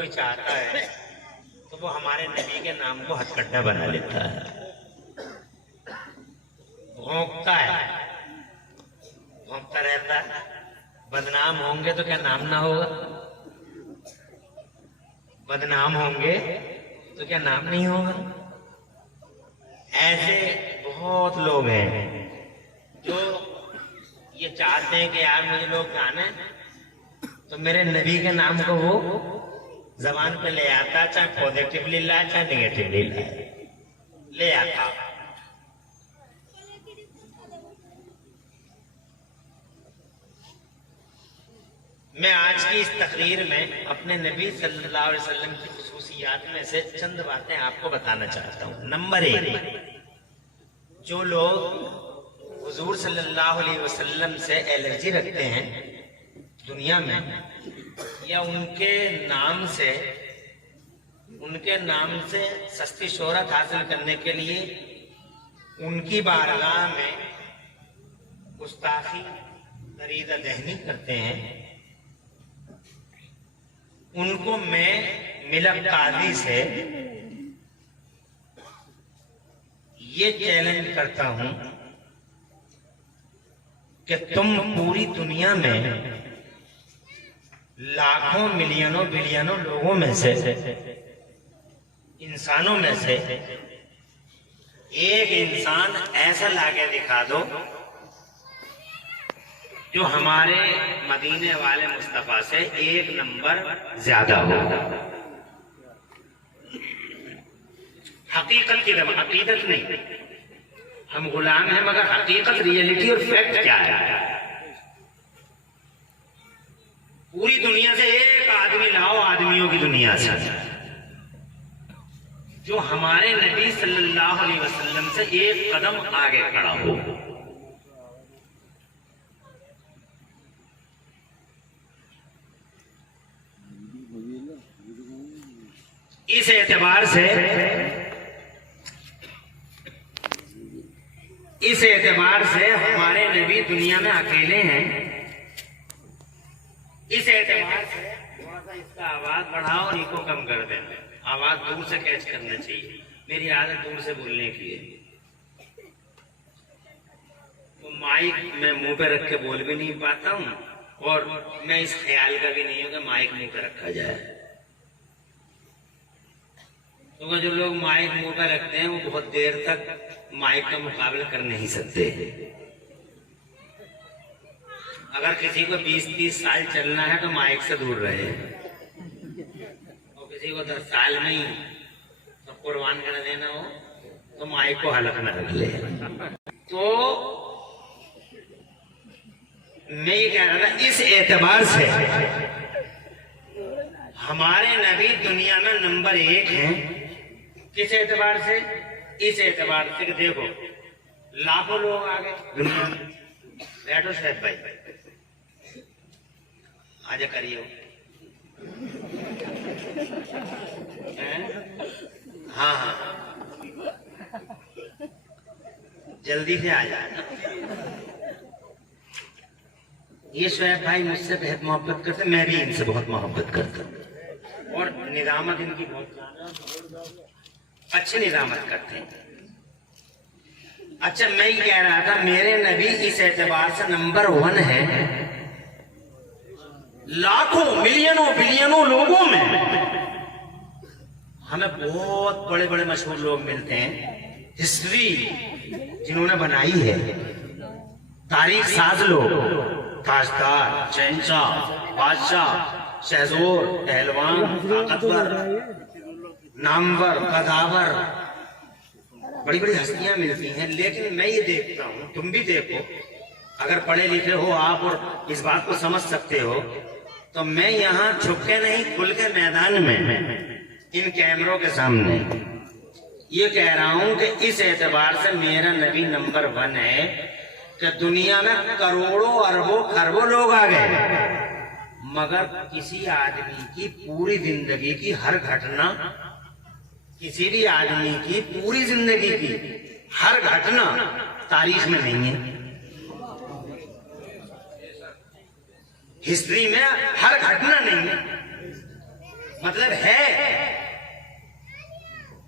कोई चाहता है तो वो हमारे नबी के नाम को हथकंडा बना लेता है, भौंकता रहता है। बदनाम होंगे तो क्या नाम ना होगा? बदनाम होंगे तो क्या नाम नहीं होगा? ऐसे बहुत लोग हैं जो ये चाहते हैं कि यार मुझे लोग जाने, तो मेरे नबी के नाम को वो जबान पे ले आता, चाहे पॉजिटिवली लाए चाहे नेगेटिवली ले आता। मैं आज की इस तकरीर में अपने नबी सल्लल्लाहु अलैहि वसल्लम की खुसूसियात में से चंद बातें आपको बताना चाहता हूं। नंबर 1, जो लोग हुजूर सल्लल्लाहु अलैहि वसल्लम से एलर्जी रखते हैं दुनिया में, या उनके नाम से सस्ती शोहरत हासिल करने के लिए उनकी बारगाह में गुस्ताखी दरीदा दहनी करते हैं, उनको मैं मिलक काजी से ये चैलेंज करता हूं कि तुम पूरी दुनिया में लाखों मिलियनों बिलियनों लोगों में से, इंसानों में से एक इंसान ऐसा लाके दिखा दो जो हमारे मदीने वाले मुस्तफा से 1 नंबर ज्यादा हो। हकीकत की तरफ, अकीदत नहीं, हम गुलाम हैं, मगर हकीकत, रियलिटी और फैक्ट क्या है? पूरी दुनिया से एक आदमी लाओ, आदमियों की दुनिया से, जो हमारे नबी सल्लल्लाहु अलैहि वसल्लम से 1 कदम आगे खड़ा हो। इस एतबार से हमारे नबी दुनिया में अकेले हैं। इस एतबार से थोड़ा सा इसका आवाज बढ़ाओ और इको कम कर देना। आवाज दूर से कैच करना चाहिए, मेरी आदत दूर से बोलने की है। तो माइक मैं मुंह पे रख के बोल भी नहीं पाता हूँ, और मैं इस ख्याल का भी नहीं हूँ कि माइक मुंह पे रखा जाए। तो जो लोग माइक मुंह पे रखते हैं वो बहुत देर तक माइक का मुकाबला कर नहीं सकते। अगर किसी को 20-30 साल चलना है तो माइक से दूर रहे, और किसी को 10 साल में ही सब कुर्बान कर देना हो तो माइक को हलक न रख ले। तो मैं ये कह रहा था, इस एतबार से हमारे नबी दुनिया में नंबर 1 हैं। किस एतबार से? इस एतबार से कि देखो लाखों लोग आ गए दुनिया में। बैठो साहब भाई, आजा करिए। हाँ, जल्दी से आ जाना। ये शोएब भाई मुझसे बहुत मोहब्बत करते, मैं भी इनसे बहुत मोहब्बत करता हूँ, और निजामत इनकी बहुत ज्यादा अच्छी निजामत करते हैं। अच्छा, मैं ये कह रहा था, मेरे नबी इस एतबार से नंबर 1 है। लाखों मिलियनों बिलियनों लोगों में हमें बहुत बड़े बड़े मशहूर लोग मिलते हैं, हिस्ट्री जिन्होंने बनाई है, तारीख साज लोग, ताजदार, शहंशाह, बादशाह, शहजोर, पहलवान, ताकतवर, नामवर, कदावर, बड़ी बड़ी हस्तियां मिलती हैं। लेकिन मैं ये देखता हूं, तुम भी देखो, अगर पढ़े लिखे हो आप और इस बात को समझ सकते हो, तो मैं यहाँ छुप के नहीं, खुल के मैदान में इन कैमरों के सामने ये कह रहा हूं कि इस एतबार से मेरा नबी नंबर 1 है कि दुनिया में करोड़ों अरबों खरबों लोग आ गए, मगर किसी आदमी की पूरी जिंदगी की हर घटना, किसी भी आदमी की पूरी जिंदगी की हर घटना तारीख में नहीं है। हिस्ट्री में हर घटना नहीं है। मतलब है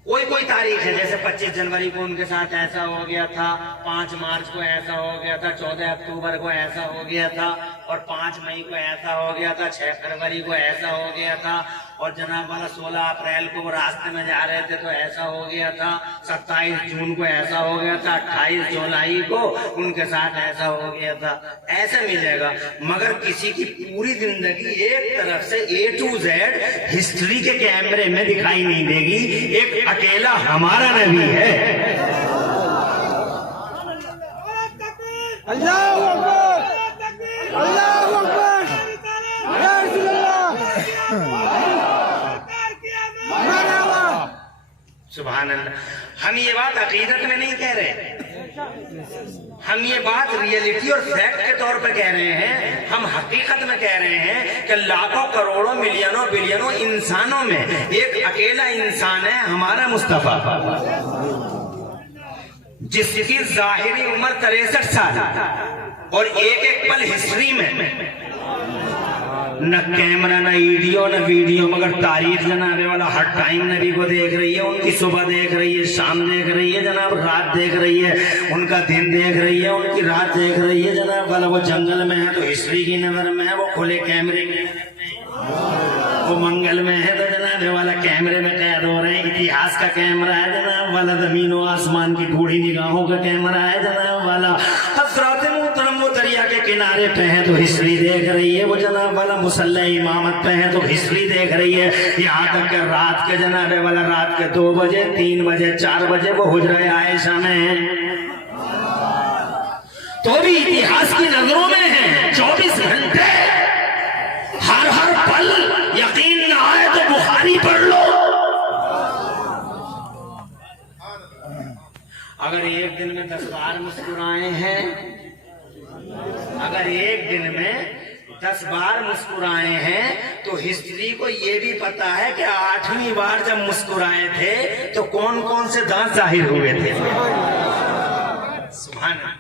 कोई कोई तारीख है, जैसे 25 जनवरी को उनके साथ ऐसा हो गया था, 5 मार्च को ऐसा हो गया था, 14 अक्टूबर को ऐसा हो गया था, और 5 मई को ऐसा हो गया था, 6 फरवरी को ऐसा हो गया था, और जनाब वाला 16 अप्रैल को वो रास्ते में जा रहे थे तो ऐसा हो गया था, 27 जून को ऐसा हो गया था, 28 जुलाई को उनके साथ ऐसा हो गया था। ऐसे मिलेगा, मगर किसी की पूरी जिंदगी एक तरफ से A to Z हिस्ट्री के कैमरे में दिखाई नहीं देगी। एक अकेला हमारा नबी है। अल्लाहू अकबर, अल्लाहू अकबर, या रसूलल्लाह, सुभान अल्लाह। हम ये बात अकीदत में नहीं कह रहे, हम ये बात रियलिटी और फैक्ट के तौर पे कह रहे हैं। हम हकीकत में कह रहे हैं कि लाखों करोड़ों मिलियनों बिलियनों इंसानों में एक अकेला इंसान है हमारा मुस्तफा, जिसकी जाहिरी उम्र 63 साल और एक एक पल हिस्ट्री में न कैमरा न वीडियो न वीडियो, मगर तारीख जनाबे वाला हर टाइम नबी को देख रही है। उनकी सुबह देख रही है, शाम देख रही है जनाब, रात देख रही है, उनका दिन देख रही है, उनकी रात देख रही है जनाब वाला। वो जंगल में है तो हिस्ट्री की नजर में है, वो खुले कैमरे की नजर में है, वो मंगल में है तो जनाबे वाला कैमरे में कैद हो रहे हैं। इतिहास का कैमरा है जनाब वाला, जमीन और आसमान की बूढ़ी निगाहों का कैमरा है जनाब वाला। हज़रत मोहतरम वो दरिया के किनारे पे है तो हिस्ट्री देख रही है, वो जनाब वाला मुसल्ला इमामत पे है तो हिस्ट्री देख रही है। यहाँ तक के रात के जनाबे वाला रात के 2 बजे 3 बजे 4 बजे वो हुजरे आयशा में है, तो भी इतिहास की नजरों में है। 24 घंटे हर हर पल, यकीन न आए तो बुखारी पढ़ लो। अगर एक दिन में 10 बार मुस्कुराए हैं, अगर एक दिन में 10 बार मुस्कुराए हैं, तो हिस्ट्री को ये भी पता है कि 8वीं बार जब मुस्कुराए थे तो कौन कौन से दांत जाहिर हुए थे। सुभान अल्लाह,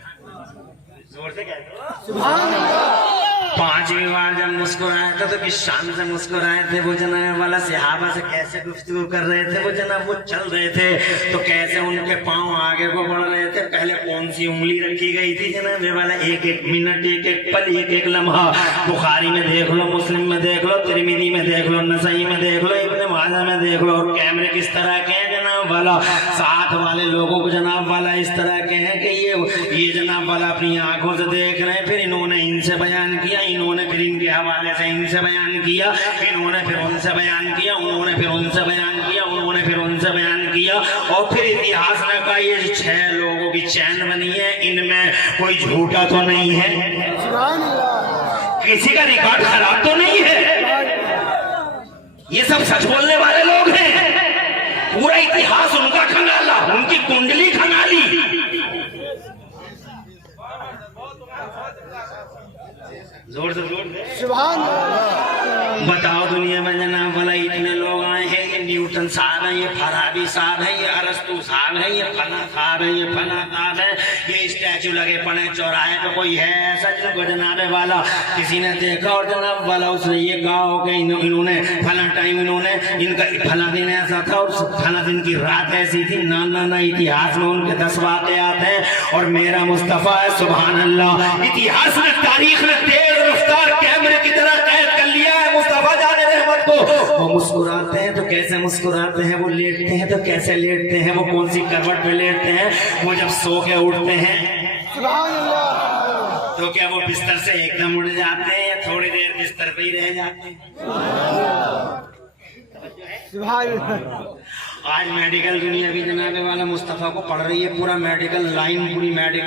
जोर से कहते सुभान अल्लाह। 5वीं बार जब मुस्कुराए थे तो किस शान से मुस्कुराए थे, वो जनाब वाला सहाबा से कैसे गुफ्तगू कर रहे थे, वो जनाब वो चल रहे थे तो कैसे उनके पांव आगे को बढ़ रहे थे, पहले कौन सी उंगली रखी गई थी जनाब वाला, एक एक मिनट एक एक पल एक एक लम्हा। बुखारी में देख लो, मुस्लिम में देख लो, तिरमिज़ी में देख लो, नसई में देख लो, इब्न माजा में देख लो। और कैमरे किस तरह के हैं जनाब वाला, साथ वाले लोगों को जनाब वाला इस तरह के हैं कि ये जनाब वाला अपनी आंखों से देख रहे हैं, फिर इन्होंने इनसे बयान किया, इन्होंने फिर इनके हवाले से इनसे बयान किया, इन्होंने फिर उनसे बयान किया, उन्होंने फिर उनसे बयान किया, उन्होंने फिर उनसे बयान किया, और फिर इतिहास ने कहा ये 6 लोगों की चैन बनी है, इनमें कोई झूठा तो नहीं है, किसी का रिकॉर्ड खराब तो नहीं है, ये सब सच बोलने वाले लोग हैं। पूरा इतिहास उनका खंगाला, उनकी कुंडली खंगाली। जोर से जोर सुभान अल्लाह। बताओ दुनिया में जनाब वाला इतने लोग आए हैं, ये न्यूटन साहब है, ये फराबी साहब है, ये अरस्तु साहब है, ये फला साहब है, ये फला साहब है, ये स्टैचू लगे पड़े चौराहे पे, कोई है ऐसा जिनको जनाबे वाला किसी ने देखा और जनाब वाला उसने ये कहा हो कि इन्होंने फला टाइम इन्होंने इनका फला दिन ऐसा था और फला दिन की रात ऐसी थी। ना ना ना, इतिहास में उनके 10 वाक़यात हैं और मेरा मुस्तफा है। सुभान अल्लाह। इतिहास में तारीख में तेज रफ्तार कैमरे की तरह कैद कर लिया है मुस्तफा जाने रहमत को। वो मुस्कुराते हैं तो कैसे मुस्कुराते हैं, वो लेटते हैं तो कैसे लेटते हैं, वो कौन सी करवट पे लेटते हैं, वो जब सो के उठते हैं तो क्या वो बिस्तर से एकदम उड़ जाते हैं या थोड़ी देर बिस्तर पे ही रह जाते हैं। आज मेडिकल दुनिया भी जनाबे वाला मुस्तफा को पढ़ रही है, पूरा मेडिकल लाइन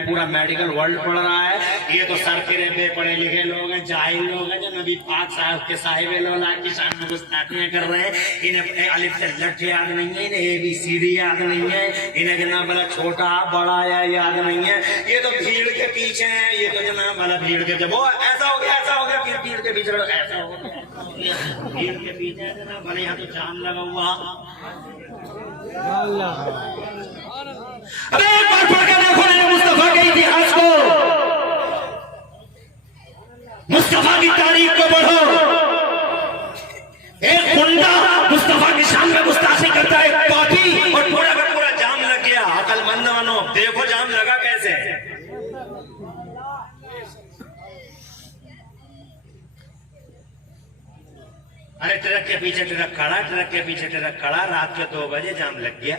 पूरा मेडिकल वर्ल्ड पढ़ रहा है। ये तो सर फिरे बेपढ़े लिखे लोग हैं, जाहिल लोग हैं, जो नबी पाक साहब के साहिबे लोला की शान में गुस्ताखियां कर रहे हैं। इन्हें अलिफ से लट याद नहीं है, इन्हें ABCD याद नहीं है, इन्हें जनाब वाला छोटा बड़ा या याद नहीं है। ये तो भीड़ के पीछे है, ये तो जनाब वाला भीड़ के जब वो ऐसा हो गया फिर भीड़ के पीछे ऐसा हो गया, भीड़ के पीछे जनाब वाले यहाँ तो जाम लगा हुआ। अबे एक बार पढ़ के देखो ना मुस्तफा के इतिहास को, मुस्तफा की तारीख को पढ़ो। एक गुंडा मुस्तफा की शान में गुस्ताखी करता है पापी, और पूरा का पूरा जाम लग गया। अकलमंद बनो, देखो जाम लगा कैसे। अरे ट्रक के पीछे ट्रक खड़ा, ट्रक के पीछे ट्रक खड़ा, रात के 2 बजे जाम लग गया।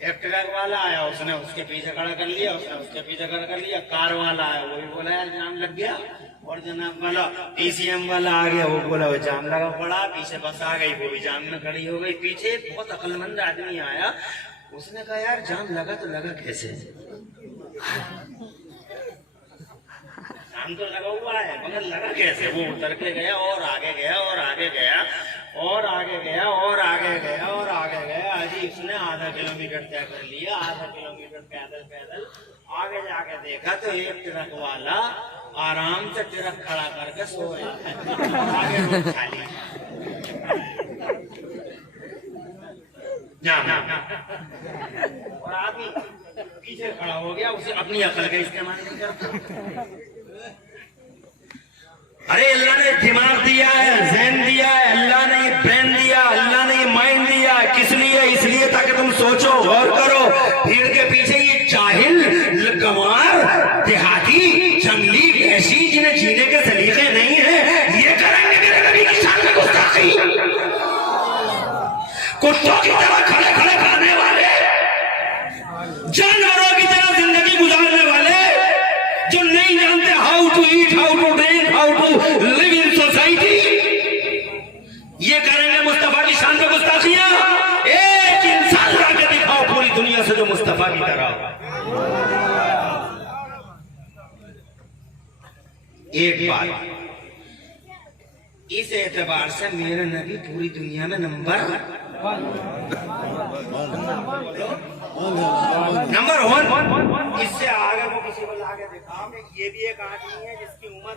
एक ट्रक वाला आया, उसने उसके पीछे खड़ा कर लिया, उसने उसके पीछे खड़ा कर लिया। कार वाला आया, वो भी बोला यार जाम लग गया। और जनाब वाला पीसीएम वाला आ गया, वो बोला वो जाम लगा पड़ा। पीछे बस आ गई, वो भी जाम में खड़ी हो गई। पीछे एक बहुत अक्लमंद आदमी आया, उसने कहा यार जाम लगा तो लगा कैसे? जाम तो लगा हुआ है मगर लगा कैसे? वो उतर के गया और आगे गया और आगे गया और आगे गया और आगे गया और आगे गया। अजी उसने आधा किलोमीटर तय कर लिया। आधा किलोमीटर पैदल पैदल आगे जाके देखा तो एक ट्रक वाला आराम से ट्रक खड़ा करके सो रहा है, आगे रोड खाली। और आदमी पीछे खड़ा हो गया, उसे अपनी अकल का इस्तेमाल नहीं करता। अरे अल्लाह ने दिमाग दिया है, ज़हन दिया है, अल्लाह ने ये ब्रेन दिया, अल्लाह ने ये माइंड दिया। किस लिए? इसलिए ताकि तुम सोचो, गौर करो। भीड़ के पीछे ये जाहिल, गंवार, देहाती, जंगली, वहशी, जिन्हें जीने के सलीके नहीं है, ये करेंगे मेरे नबी की शान में गुस्ताखी। कुत्तों की तरह खड़े खड़े खाने वाले, जानवरों की तरह जिंदगी गुजारने वाले, जो नहीं जानते how to eat, how to drink, how to live in society, ये करेंगे मुस्तफा की शान पे गुस्ताखियां। एक इंसान लाके दिखाओ पूरी दुनिया से जो मुस्तफा की तरह। एक बात इस एतबार से मेरे नबी पूरी दुनिया में नंबर 1। इससे आगे वो किसी को लाके दिखाओ कि ये भी एक आदमी है जिसकी उम्र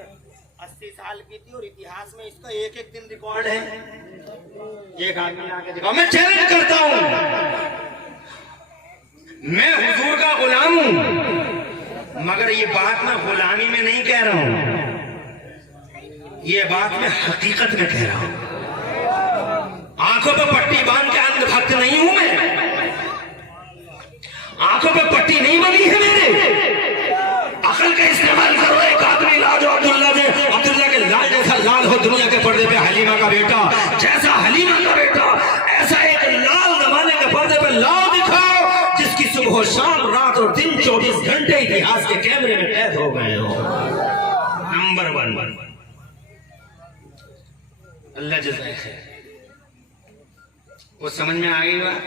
80 साल की थी और इतिहास में इसका एक एक दिन रिकॉर्ड है। एक आदमी लाके दिखाओ। मैं चैलेंज करता हूं, मैं हुजूर का गुलाम हूं, मगर ये बात मैं गुलामी में नहीं कह रहा हूं, ये बात मैं हकीकत में कह रहा हूं। आंखों पे पट्टी बांध के अंधभक्त नहीं हूं मैं, आंखों पे पट्टी नहीं बनी है मेरे। अकल का इस्तेमाल करो। एक आदमी लाजो अब्दुल्ला के लाल जैसा लाल हो दुनिया के पर्दे पे हलीमा का बेटा, जैसा हलीमा का बेटा, ऐसा एक लाल जमाने के पर्दे पे लाओ दिखाओ, जिसकी सुबह शाम रात और दिन 24 घंटे इतिहास के कैमरे में कैद हो गए हो। नंबर 1। अल्लाह जज़ाए खैर। वो समझ में आ गई बात?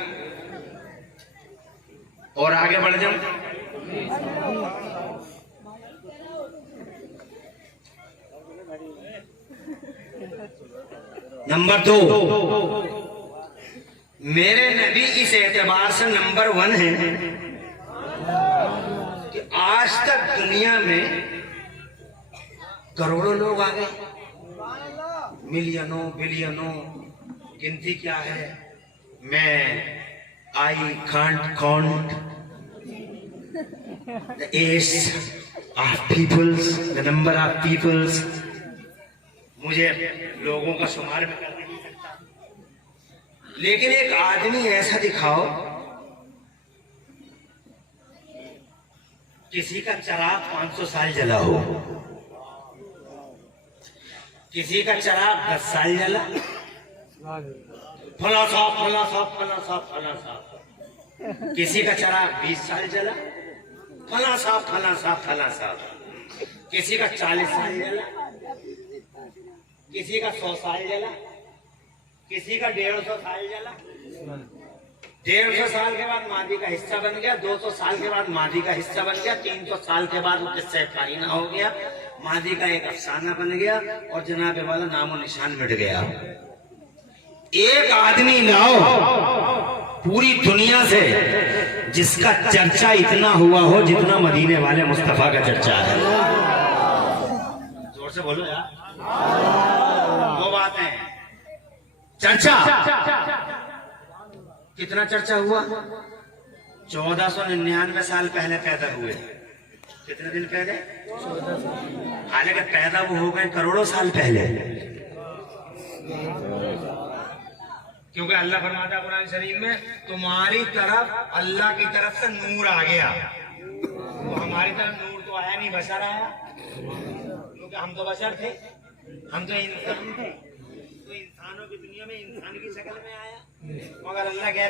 और आगे बढ़ जाऊं? नंबर 2, मेरे नबी इस एतबार से नंबर 1 है कि आज तक दुनिया में करोड़ों लोग आ गए, मिलियनों बिलियनों, गिनती क्या है, मैं I can't count the age of peoples, the number of peoples. मुझे लोगों का शुमार में कर नहीं सकता, लेकिन एक आदमी ऐसा दिखाओ, किसी का चिराग 500 साल जला हो, किसी का चिराग 10 साल जला, फला साहब फला साहब फला साहब फला साहब, किसी का चिराग 20 साल जला, फला साहब फला साहब फला साहब, किसी का 40 साल जला, किसी का 100 साल जला, किसी का 150 साल जला। 150 साल के बाद मादी का हिस्सा बन गया, 200 साल के बाद मादी का हिस्सा बन गया, 300 साल के बाद वो किस्सा कारीना हो गया, मादी का एक अफसाना बन गया और जनाबे वाला नामो निशान मिट गया। एक आदमी लाओ पूरी दुनिया से जिसका चर्चा इतना हुआ हो जितना मदीने वाले मुस्तफा का चर्चा है। जोर से बोलो यार, वो बात है। चर्चा कितना चर्चा हुआ? 1499 साल पहले पैदा हुए। कितने दिन पहले? हालांकि पैदा वो हो गए करोड़ों साल पहले। क्योंकि अल्लाह फरमाता है कुरान शरीफ में, तुम्हारी तरफ अल्लाह की तरफ से नूर आ गया। तो हमारी तरफ नूर तो आया नहीं, बशर आया, क्योंकि हम तो बशर थे, हम तो इंसान थे। तो इंसानों की दुनिया में इंसान की शक्ल में आया, मगर अल्लाह कहता